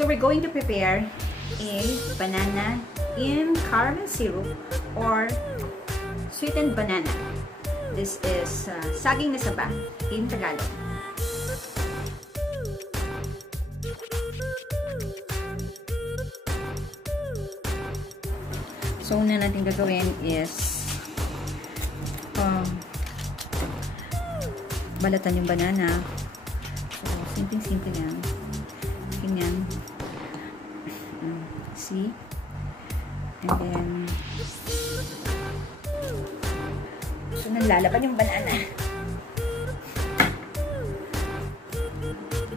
So we're going to prepare a banana in caramel syrup or sweetened banana. This is saging na saba in Tagalog. So, una natin gagawin is balatan yung banana. So, simple-simple yan. Ganyan. See? And then, so, nalalaban yung banana.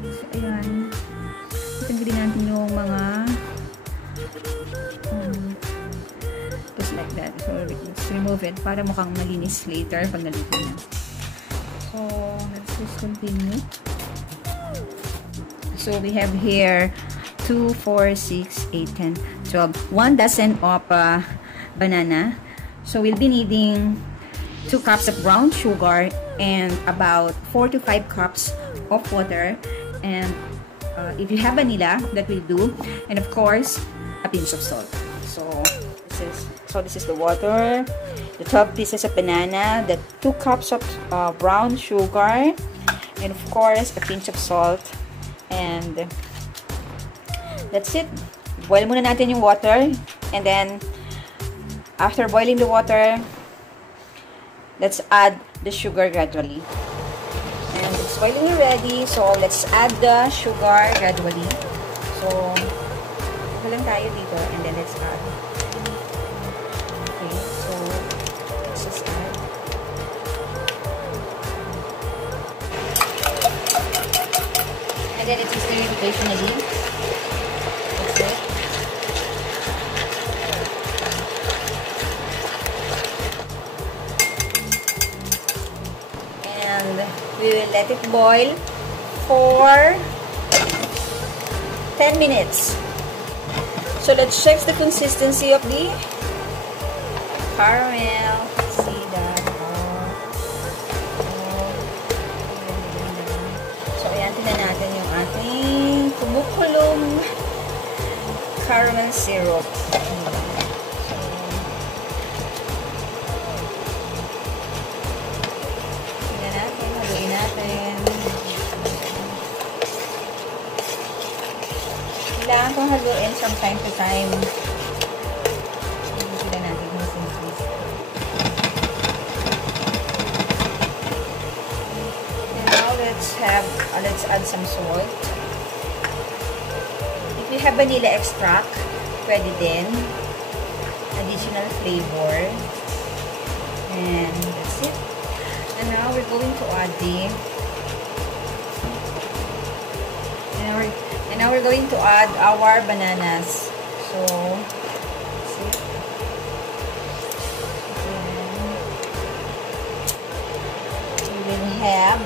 So, ayan. Tanggalin natin yung mga just like that. So, let's remove it para mukhang malinis later pag naluto na. So, let's just continue. So, we have here 2, 4, 6, 8, 10, 12. 1 dozen of banana. So, we'll be needing 2 cups of brown sugar and about 4 to 5 cups of water. And if you have vanilla, that will do. And of course, a pinch of salt. So, this is the water, the 12 pieces of banana, the 2 cups of brown sugar, and of course, a pinch of salt. And that's it. Boil muna natin yung water. And then, after boiling the water, let's add the sugar gradually. And it's boiling already, so let's add the sugar gradually. So, lang tayo dito, and then let's add. Okay, so let's just add. And then it's stirring occasionally. That's it. And we will let it boil for 10 minutes. So let's check the consistency of the caramel. See that? So ayan, tingnan natin yung ating kumukulong caramel syrup. Tingnan natin, haluin natin. Kailangan kong haluin from time to time. Tignan natin yung simple. And now let's add some salt. If you have vanilla extract, pwede din. Additional flavor. And that's it. And now we're going to add And now we're going to add our bananas. So, see? We will have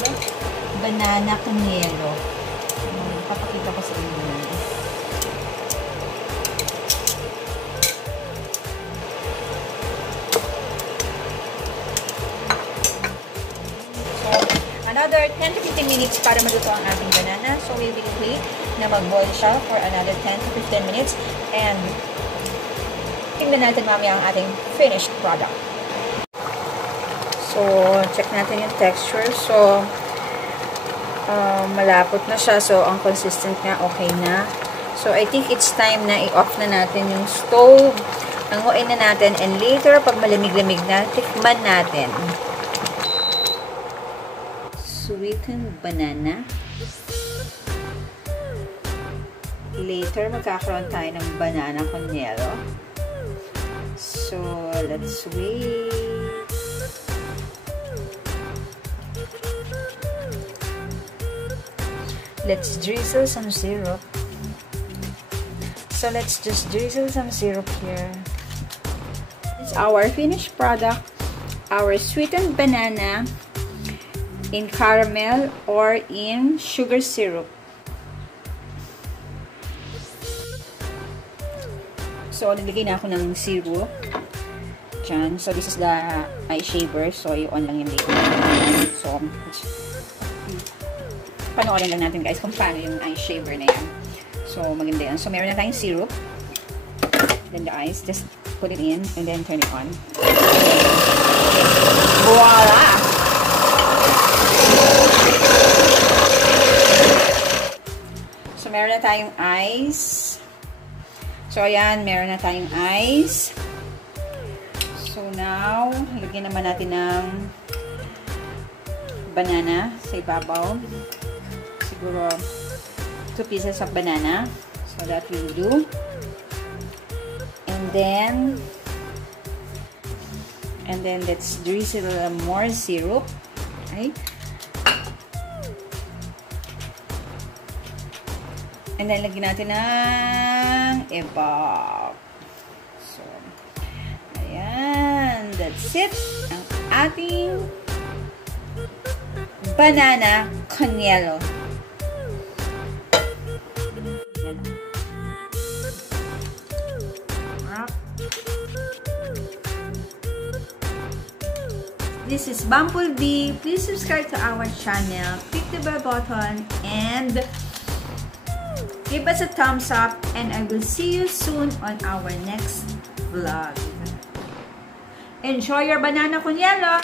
banana con yelo. Papakita ko sa inyo. So, another 10 to 15 minutes para maluto ang ating banana. So, we will wait na mag-boil siya for another 10 to 15 minutes. And, tingnan natin mamaya ang ating finished product. So, check natin yung texture. So, malapot na siya. So, ang consistent niya, okay na. So, I think it's time na i-off na natin yung stove. Hanguin na natin. And later, pag malamig-lamig na, tikman natin. Sweetened banana. Later, magkakaroon tayo ng banana con yelo. So, let's wait. Let's drizzle some syrup. So, let's just drizzle some syrup here. It's our finished product. Our sweetened banana in caramel or in sugar syrup. So, nilagay na ako ng syrup. Diyan. So, this is the eye shaver. So, i-on lang yung later. So, panoorin lang natin guys kung paano yung eye shaver na yan. So, So, maganda yan. So, meron na tayong syrup. Then the ice. Just put it in and then turn it on. Voila! So, meron na tayong ice. So, ayan. Meron na tayong ice. So, now, lagyan naman natin ng banana sa ibabaw. Siguro, 2 pieces of banana. So, that will do. And then let's drizzle more syrup. Okay? And then, lagyan natin ng evap. So, ayan. That's it. Ang ating banana con yelo. This is Bumble Bee. Please subscribe to our channel, click the bell button, and give us a thumbs up. And I will see you soon on our next vlog. Enjoy your banana con yelo!